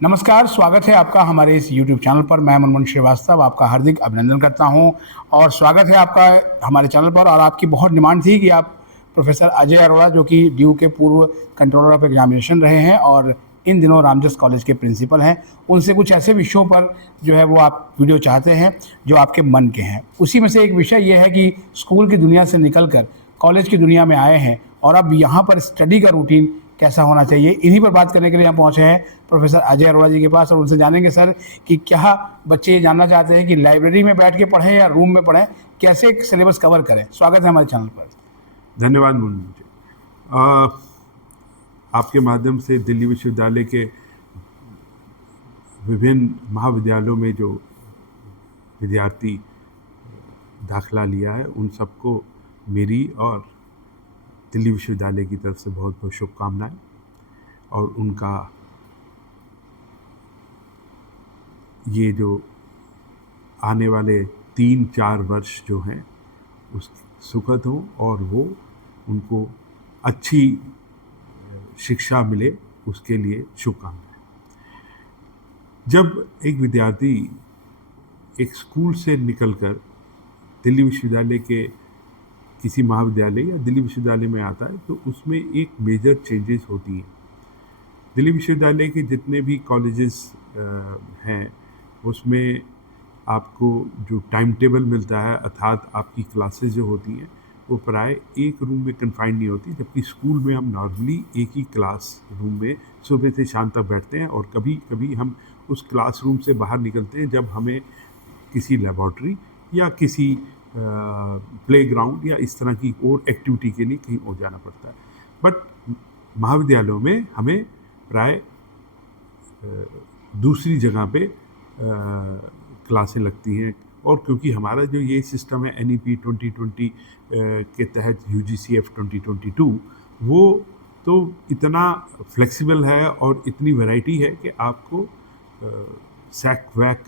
नमस्कार, स्वागत है आपका हमारे इस यूट्यूब चैनल पर। मैं मनमोहन श्रीवास्तव आपका हार्दिक अभिनंदन करता हूं और स्वागत है आपका हमारे चैनल पर। और आपकी बहुत डिमांड थी कि आप प्रोफेसर अजय अरोड़ा, जो कि ड्यू के पूर्व कंट्रोलर ऑफ एग्जामिनेशन रहे हैं और इन दिनों रामजस कॉलेज के प्रिंसिपल हैं, उनसे कुछ ऐसे विषयों पर जो है वो आप वीडियो चाहते हैं जो आपके मन के हैं। उसी में से एक विषय ये है कि स्कूल की दुनिया से निकलकर कॉलेज की दुनिया में आए हैं और अब यहाँ पर स्टडी का रूटीन कैसा होना चाहिए, इन्हीं पर बात करने के लिए हम पहुंचे हैं प्रोफेसर अजय अरोड़ा जी के पास। और उनसे जानेंगे सर कि क्या बच्चे ये जानना चाहते हैं कि लाइब्रेरी में बैठ के पढ़ें या रूम में पढ़ें, कैसे सिलेबस कवर करें। स्वागत है हमारे चैनल पर। धन्यवाद मुन्नी जी। आपके माध्यम से दिल्ली विश्वविद्यालय के विभिन्न महाविद्यालयों में जो विद्यार्थी दाखिला लिया है उन सबको मेरी और दिल्ली विश्वविद्यालय की तरफ से बहुत बहुत शुभकामनाएं। और उनका ये जो आने वाले 3-4 वर्ष जो हैं उस सुखद हो और वो उनको अच्छी शिक्षा मिले, उसके लिए शुभकामनाएं। जब एक विद्यार्थी एक स्कूल से निकलकर दिल्ली विश्वविद्यालय के किसी महाविद्यालय या दिल्ली विश्वविद्यालय में आता है तो उसमें एक मेजर चेंजेस होती हैं। दिल्ली विश्वविद्यालय के जितने भी कॉलेजेस हैं उसमें आपको जो टाइम टेबल मिलता है, अर्थात आपकी क्लासेस जो होती हैं वो प्राय एक रूम में कन्फाइंड नहीं होती, जबकि स्कूल में हम नॉर्मली एक ही क्लास रूम में सुबह से शाम तक बैठते हैं। और कभी कभी हम उस क्लासरूम से बाहर निकलते हैं जब हमें किसी लेबॉर्ट्री या किसी प्लेग्राउंड या इस तरह की और एक्टिविटी के लिए कहीं और जाना पड़ता है। बट महाविद्यालयों में हमें प्राय दूसरी जगह पे क्लासें लगती हैं। और क्योंकि हमारा जो ये सिस्टम है NEP 2020 के तहत UGCF 2022, वो तो इतना फ्लेक्सिबल है और इतनी वैरायटी है कि आपको सैक वैक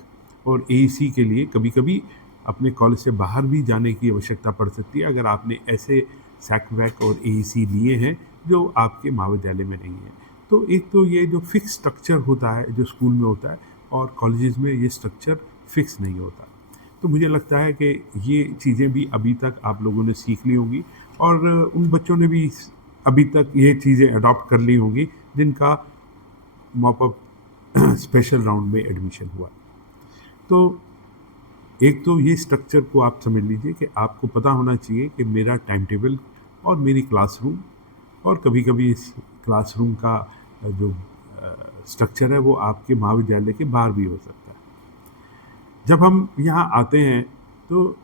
और AEC के लिए कभी कभी अपने कॉलेज से बाहर भी जाने की आवश्यकता पड़ सकती है अगर आपने ऐसे सैक वैक और AEC लिए हैं जो आपके महाविद्यालय में नहीं है। तो एक तो ये जो फिक्स स्ट्रक्चर होता है जो स्कूल में होता है और कॉलेजेस में ये स्ट्रक्चर फिक्स नहीं होता। तो मुझे लगता है कि ये चीज़ें भी अभी तक आप लोगों ने सीख ली होंगी और उन बच्चों ने भी अभी तक ये चीज़ें अडॉप्ट कर ली होंगी जिनका मॉपअप स्पेशल राउंड में एडमिशन हुआ। तो एक तो ये स्ट्रक्चर को आप समझ लीजिए कि आपको पता होना चाहिए कि मेरा टाइम टेबल और मेरी क्लासरूम, और कभी कभी इस क्लासरूम का जो स्ट्रक्चर है वो आपके महाविद्यालय के बाहर भी हो सकता है। जब हम यहाँ आते हैं तो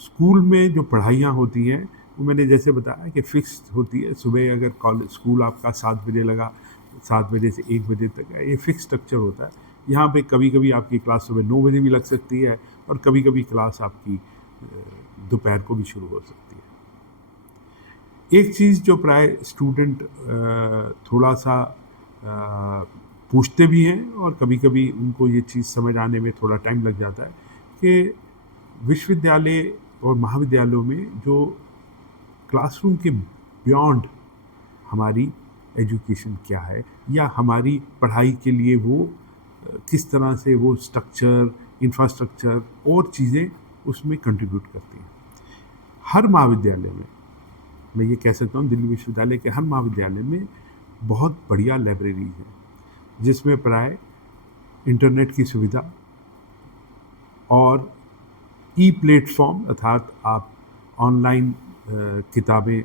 स्कूल में जो पढ़ाइयाँ होती हैं वो मैंने जैसे बताया कि फिक्स होती है। सुबह अगर कॉलेज स्कूल आपका 7 बजे लगा, 7 बजे से 1 बजे तक है, ये फिक्स स्ट्रक्चर होता है। यहाँ पे कभी कभी आपकी क्लास सुबह 9 बजे भी लग सकती है और कभी कभी क्लास आपकी दोपहर को भी शुरू हो सकती है। एक चीज़ जो प्राय स्टूडेंट थोड़ा सा पूछते भी हैं और कभी कभी उनको ये चीज़ समझ आने में थोड़ा टाइम लग जाता है कि विश्वविद्यालय और महाविद्यालयों में जो क्लासरूम के बियॉन्ड हमारी एजुकेशन क्या है या हमारी पढ़ाई के लिए वो किस तरह से वो स्ट्रक्चर, इंफ्रास्ट्रक्चर और चीज़ें उसमें कंट्रीब्यूट करती हैं। हर महाविद्यालय में, मैं ये कह सकता हूँ दिल्ली विश्वविद्यालय के हर महाविद्यालय में बहुत बढ़िया लाइब्रेरी है जिसमें प्राय इंटरनेट की सुविधा और प्लेटफॉर्म अर्थात आप ऑनलाइन किताबें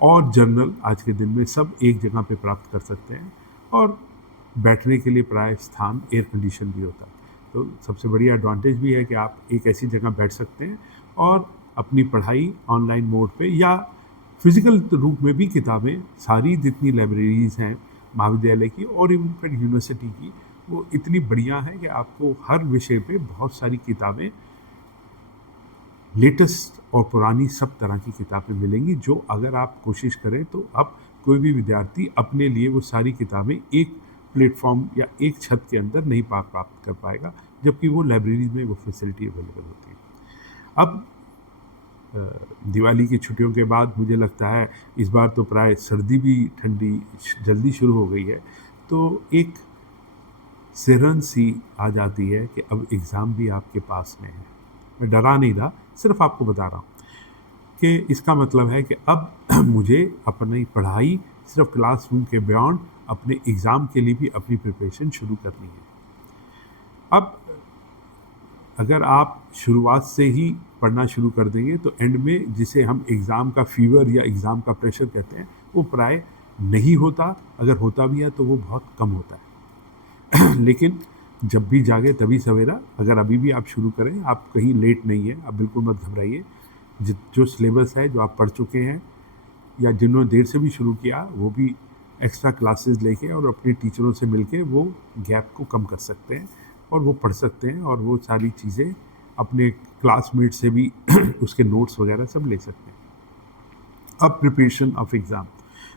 और जर्नल आज के दिन में सब एक जगह पे प्राप्त कर सकते हैं। और बैठने के लिए प्राय स्थान एयर कंडीशन भी होता है। तो सबसे बड़ी एडवांटेज भी है कि आप एक ऐसी जगह बैठ सकते हैं और अपनी पढ़ाई ऑनलाइन मोड पे या फिज़िकल रूप में भी किताबें, सारी जितनी लाइब्रेरीज़ हैं महाविद्यालय की और इनफैक्ट यूनिवर्सिटी की, वो इतनी बढ़िया है कि आपको हर विषय पे बहुत सारी किताबें, लेटेस्ट और पुरानी सब तरह की किताबें मिलेंगी जो अगर आप कोशिश करें तो अब कोई भी विद्यार्थी अपने लिए वो सारी किताबें एक प्लेटफॉर्म या एक छत के अंदर नहीं प्राप्त कर पाएगा, जबकि वो लाइब्रेरी में वो फैसिलिटी अवेलेबल होती है। अब दिवाली की छुट्टियों के बाद मुझे लगता है इस बार तो प्राय सर्दी भी ठंडी जल्दी शुरू हो गई है, तो एक सिरहन सी आ जाती है कि अब एग्ज़ाम भी आपके पास में है। मैं डरा नहीं रहा, सिर्फ आपको बता रहा हूँ कि इसका मतलब है कि अब मुझे अपनी पढ़ाई सिर्फ क्लासरूम के बियॉन्ड अपने एग्ज़ाम के लिए भी अपनी प्रिपरेशन शुरू करनी है। अब अगर आप शुरुआत से ही पढ़ना शुरू कर देंगे तो एंड में जिसे हम एग्ज़ाम का फीवर या एग्ज़ाम का प्रेशर कहते हैं वो प्राय नहीं होता, अगर होता भी है तो वो बहुत कम होता है। लेकिन जब भी जागे तभी सवेरा, अगर अभी भी आप शुरू करें, आप कहीं लेट नहीं है, आप बिल्कुल मत घबराइए। जो सिलेबस है जो आप पढ़ चुके हैं या जिन्होंने देर से भी शुरू किया वो भी एक्स्ट्रा क्लासेस लेके और अपने टीचरों से मिलके वो गैप को कम कर सकते हैं और वो पढ़ सकते हैं और वो सारी चीज़ें अपने क्लासमेट से भी उसके नोट्स वगैरह सब ले सकते हैं। अब प्रिपरेशन ऑफ एग्ज़ाम,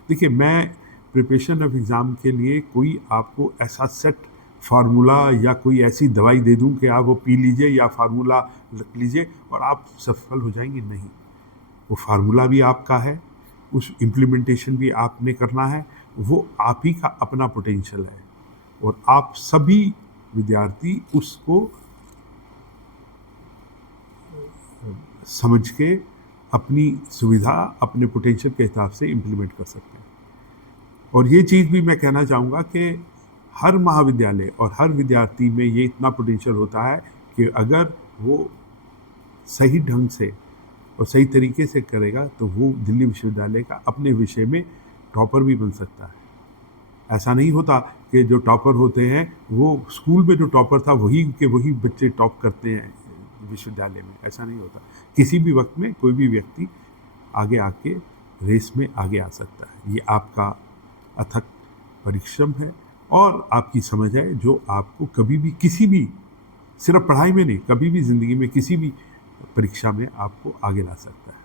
देखिए मैं प्रिपरेशन ऑफ एग्ज़ाम के लिए कोई आपको ऐसा सेट फार्मूला या कोई ऐसी दवाई दे दूं कि आप वो पी लीजिए या फार्मूला रख लीजिए और आप सफल हो जाएंगे, नहीं। वो फार्मूला भी आपका है, उस इम्प्लीमेंटेशन भी आपने करना है, वो आप ही का अपना पोटेंशियल है और आप सभी विद्यार्थी उसको समझ के अपनी सुविधा अपने पोटेंशियल के हिसाब से इम्प्लीमेंट कर सकते हैं। और ये चीज़ भी मैं कहना चाहूँगा कि हर महाविद्यालय और हर विद्यार्थी में ये इतना पोटेंशियल होता है कि अगर वो सही ढंग से और सही तरीके से करेगा तो वो दिल्ली विश्वविद्यालय का अपने विषय में टॉपर भी बन सकता है। ऐसा नहीं होता कि जो टॉपर होते हैं वो स्कूल में जो टॉपर था वही बच्चे टॉप करते हैं विश्वविद्यालय में, ऐसा नहीं होता। किसी भी वक्त में कोई भी व्यक्ति आगे आके रेस में आगे आ सकता है। ये आपका अथक परिश्रम है और आपकी समझ है जो आपको कभी भी किसी भी, सिर्फ पढ़ाई में नहीं, कभी भी ज़िंदगी में किसी भी परीक्षा में आपको आगे ला सकता है।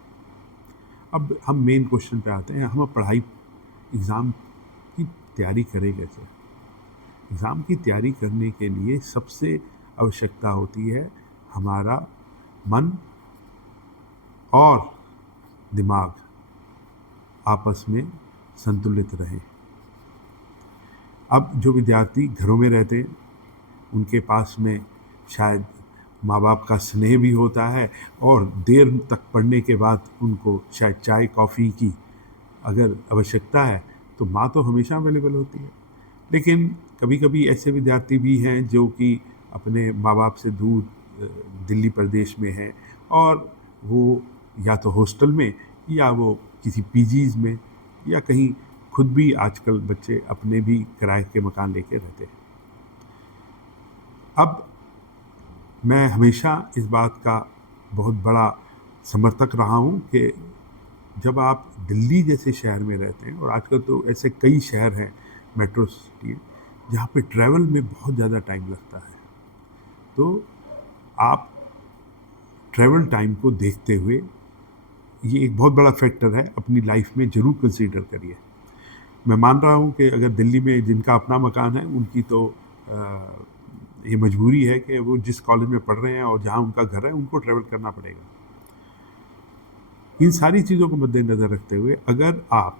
अब हम मेन क्वेश्चन पे आते हैं, हम पढ़ाई एग्ज़ाम की तैयारी करें कैसे। एग्ज़ाम की तैयारी करने के लिए सबसे आवश्यकता होती है हमारा मन और दिमाग आपस में संतुलित रहें। अब जो विद्यार्थी घरों में रहते हैं उनके पास में शायद माँ बाप का स्नेह भी होता है और देर तक पढ़ने के बाद उनको शायद चाय कॉफ़ी की अगर आवश्यकता है तो माँ तो हमेशा अवेलेबल होती है। लेकिन कभी कभी ऐसे विद्यार्थी भी हैं जो कि अपने माँ बाप से दूर दिल्ली प्रदेश में हैं और वो या तो हॉस्टल में या वो किसी पीजीज़ में या कहीं खुद भी आजकल बच्चे अपने भी किराए के मकान लेके रहते हैं। अब मैं हमेशा इस बात का बहुत बड़ा समर्थक रहा हूँ कि जब आप दिल्ली जैसे शहर में रहते हैं, और आजकल तो ऐसे कई शहर हैं मेट्रो सिटी जहाँ पे ट्रैवल में बहुत ज़्यादा टाइम लगता है, तो आप ट्रैवल टाइम को देखते हुए ये एक बहुत बड़ा फैक्टर है, अपनी लाइफ में ज़रूर कंसीडर करिए। मैं मान रहा हूँ कि अगर दिल्ली में जिनका अपना मकान है उनकी तो ये मजबूरी है कि वो जिस कॉलेज में पढ़ रहे हैं और जहाँ उनका घर है उनको ट्रैवल करना पड़ेगा। इन सारी चीज़ों को मद्देनज़र रखते हुए अगर आप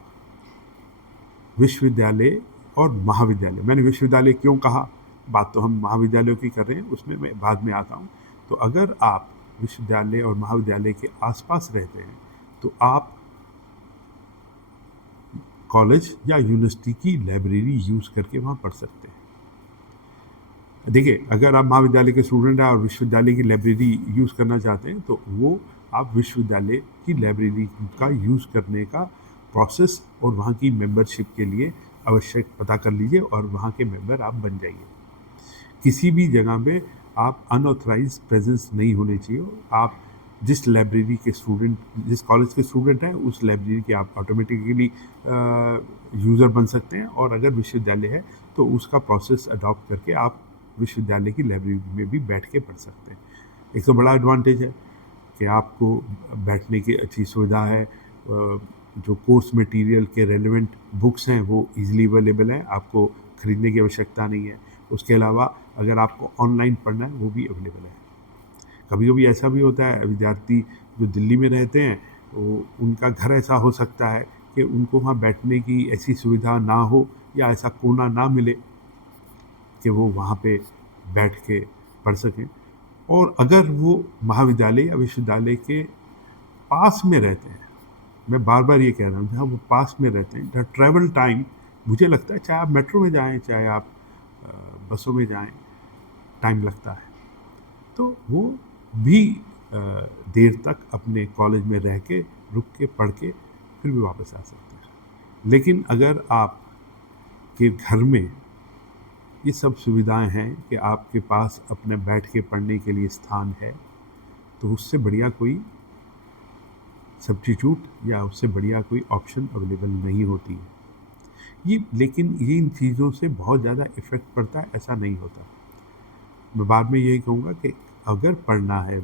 विश्वविद्यालय और महाविद्यालय, मैंने विश्वविद्यालय क्यों कहा, बात तो हम महाविद्यालयों की कर रहे हैं, उसमें मैं बाद में आता हूँ। तो अगर आप विश्वविद्यालय और महाविद्यालय के आसपास रहते हैं तो आप कॉलेज या यूनिवर्सिटी की लाइब्रेरी यूज़ करके वहाँ पढ़ सकते हैं। देखिए, अगर आप महाविद्यालय के स्टूडेंट हैं और विश्वविद्यालय की लाइब्रेरी यूज़ करना चाहते हैं तो वो आप विश्वविद्यालय की लाइब्रेरी का यूज़ करने का प्रोसेस और वहाँ की मेंबरशिप के लिए आवश्यक पता कर लीजिए और वहाँ के मेंबर आप बन जाइए। किसी भी जगह पे आप अनऑथराइज प्रेजेंस नहीं होने चाहिए। आप जिस लाइब्रेरी के स्टूडेंट, जिस कॉलेज के स्टूडेंट हैं उस लाइब्रेरी के आप ऑटोमेटिकली यूज़र बन सकते हैं, और अगर विश्वविद्यालय है तो उसका प्रोसेस अडॉप्ट करके आप विश्वविद्यालय की लाइब्रेरी में भी बैठ के पढ़ सकते हैं। एक तो बड़ा एडवांटेज है कि आपको बैठने की अच्छी सुविधा है, जो कोर्स मटेरियल के रेलेवेंट बुक्स हैं वो इजीली अवेलेबल हैं, आपको ख़रीदने की आवश्यकता नहीं है। उसके अलावा अगर आपको ऑनलाइन पढ़ना है वो भी अवेलेबल है। कभी कभी ऐसा भी होता है, विद्यार्थी जो दिल्ली में रहते हैं वो उनका घर ऐसा हो सकता है कि उनको वहाँ बैठने की ऐसी सुविधा ना हो या ऐसा कोना ना मिले कि वो वहाँ पे बैठ के पढ़ सकें। और अगर वो महाविद्यालय या विश्वविद्यालय के पास में रहते हैं, मैं बार बार ये कह रहा हूँ, जहाँ वो पास में रहते हैं, जहाँ ट्रैवल टाइम, मुझे लगता है चाहे आप मेट्रो में जाएं, चाहे आप बसों में जाएं, टाइम लगता है, तो वो भी देर तक अपने कॉलेज में रह के, रुक के, पढ़ के फिर भी वापस आ सकते हैं। लेकिन अगर आप के घर में ये सब सुविधाएं हैं कि आपके पास अपने बैठ के पढ़ने के लिए स्थान है, तो उससे बढ़िया कोई सब्स्टिट्यूट या उससे बढ़िया कोई ऑप्शन अवेलेबल नहीं होती है। लेकिन ये इन चीज़ों से बहुत ज़्यादा इफ़ेक्ट पड़ता है, ऐसा नहीं होता। मैं बाद में यही कहूँगा कि अगर पढ़ना है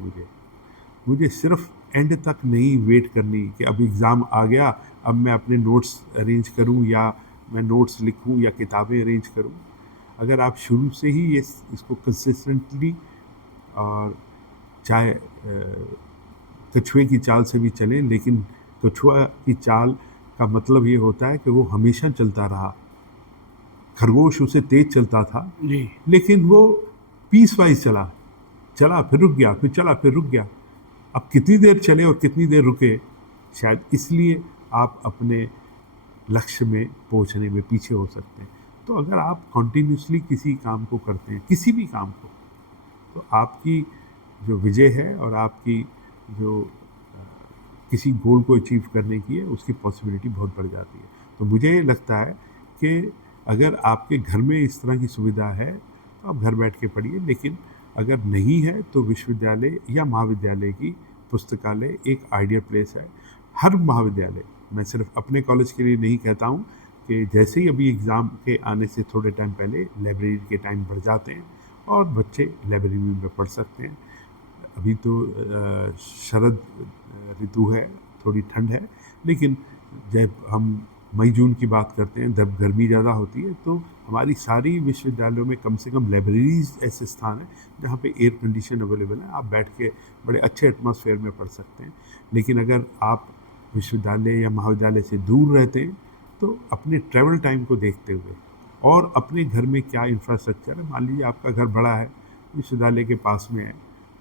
मुझे सिर्फ एंड तक नहीं वेट करनी कि अब एग्ज़ाम आ गया, अब मैं अपने नोट्स अरेंज करूँ या मैं नोट्स लिखूँ या किताबें अरेंज करूँ। अगर आप शुरू से ही इसको कंसिस्टेंटली, और चाहे कछुए की चाल से भी चलें, लेकिन कछुआ की चाल का मतलब ये होता है कि वो हमेशा चलता रहा। खरगोश उसे तेज चलता था जी, लेकिन वो पीस वाइज चला फिर रुक गया, फिर चला फिर रुक गया। अब कितनी देर चले और कितनी देर रुके, शायद इसलिए आप अपने लक्ष्य में पहुंचने में पीछे हो सकते हैं। तो अगर आप कॉन्टीन्यूसली किसी काम को करते हैं, किसी भी काम को, तो आपकी जो विजय है और आपकी जो किसी गोल को अचीव करने की है, उसकी पॉसिबिलिटी बहुत बढ़ जाती है। तो मुझे लगता है कि अगर आपके घर में इस तरह की सुविधा है तो आप घर बैठ के पढ़िए, लेकिन अगर नहीं है तो विश्वविद्यालय या महाविद्यालय की पुस्तकालय एक आइडियल प्लेस है। हर महाविद्यालय, मैं सिर्फ अपने कॉलेज के लिए नहीं कहता हूँ, कि जैसे ही अभी एग्ज़ाम के आने से थोड़े टाइम पहले लाइब्रेरी के टाइम बढ़ जाते हैं और बच्चे लाइब्रेरी में पढ़ सकते हैं। अभी तो शरद ऋतु है, थोड़ी ठंड है, लेकिन जब हम मई जून की बात करते हैं, जब गर्मी ज़्यादा होती है, तो हमारी सारी विश्वविद्यालयों में कम से कम लाइब्रेरीज ऐसे स्थान हैं जहाँ पे एयर कंडीशन अवेलेबल है, आप बैठ के बड़े अच्छे एटमॉस्फेयर में पढ़ सकते हैं। लेकिन अगर आप विश्वविद्यालय या महाविद्यालय से दूर रहते हैं तो अपने ट्रैवल टाइम को देखते हुए और अपने घर में क्या इंफ्रास्ट्रक्चर है, मान लीजिए आपका घर बड़ा है, विश्वविद्यालय के पास में है,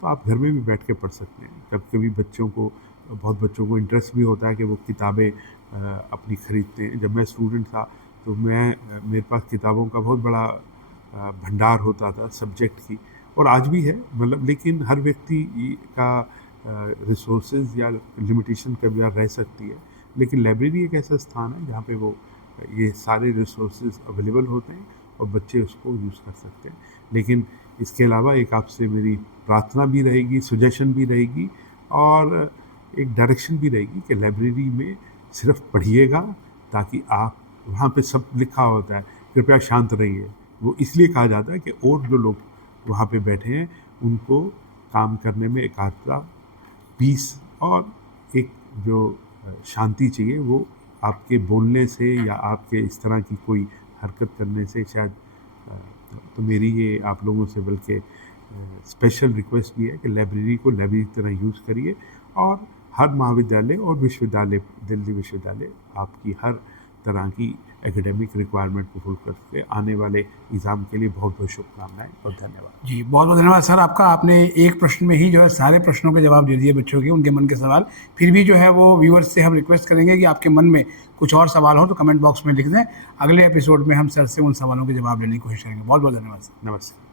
तो आप घर में भी बैठ के पढ़ सकते हैं। कभी कभी बहुत बच्चों को इंटरेस्ट भी होता है कि वो किताबें अपनी ख़रीदते हैं। जब मैं स्टूडेंट था तो मेरे पास किताबों का बहुत बड़ा भंडार होता था सब्जेक्ट की, और आज भी है, मतलब, लेकिन हर व्यक्ति का रिसोर्सेज या लिमिटेशन कभी रह सकती है। लेकिन लाइब्रेरी एक ऐसा स्थान है जहाँ पे वो ये सारे रिसोर्सेज अवेलेबल होते हैं और बच्चे उसको यूज़ कर सकते हैं। लेकिन इसके अलावा एक आपसे मेरी प्रार्थना भी रहेगी, सजेशन भी रहेगी और एक डायरेक्शन भी रहेगी कि लाइब्रेरी में सिर्फ पढ़िएगा, ताकि आप, वहाँ पे सब लिखा होता है कृपया शांत रहिए, वो इसलिए कहा जाता है कि और जो लोग वहाँ पे बैठे हैं उनको काम करने में एकाग्रता, पीस और एक जो शांति चाहिए, वो आपके बोलने से या आपके इस तरह की कोई हरकत करने से शायद। तो मेरी ये आप लोगों से बल्कि स्पेशल रिक्वेस्ट भी है कि लाइब्रेरी को लाइब्रेरी की तरह यूज़ करिए, और हर महाविद्यालय और विश्वविद्यालय, दिल्ली विश्वविद्यालय आपकी हर तरह की एकेडमिक रिक्वायरमेंट को फुल करके आने वाले एग्ज़ाम के लिए बहुत बहुत शुभकामनाएं और धन्यवाद। जी, बहुत बहुत धन्यवाद सर आपका। आपने एक प्रश्न में ही जो है सारे प्रश्नों के जवाब दे दिए बच्चों के, उनके मन के सवाल। फिर भी जो है वो व्यूअर्स से हम रिक्वेस्ट करेंगे कि आपके मन में कुछ और सवाल हो तो कमेंट बॉक्स में लिख दें। अगले एपिसोड में हम सर से उन सवालों के जवाब लेने की कोशिश करेंगे। बहुत बहुत धन्यवाद सर। नमस्ते।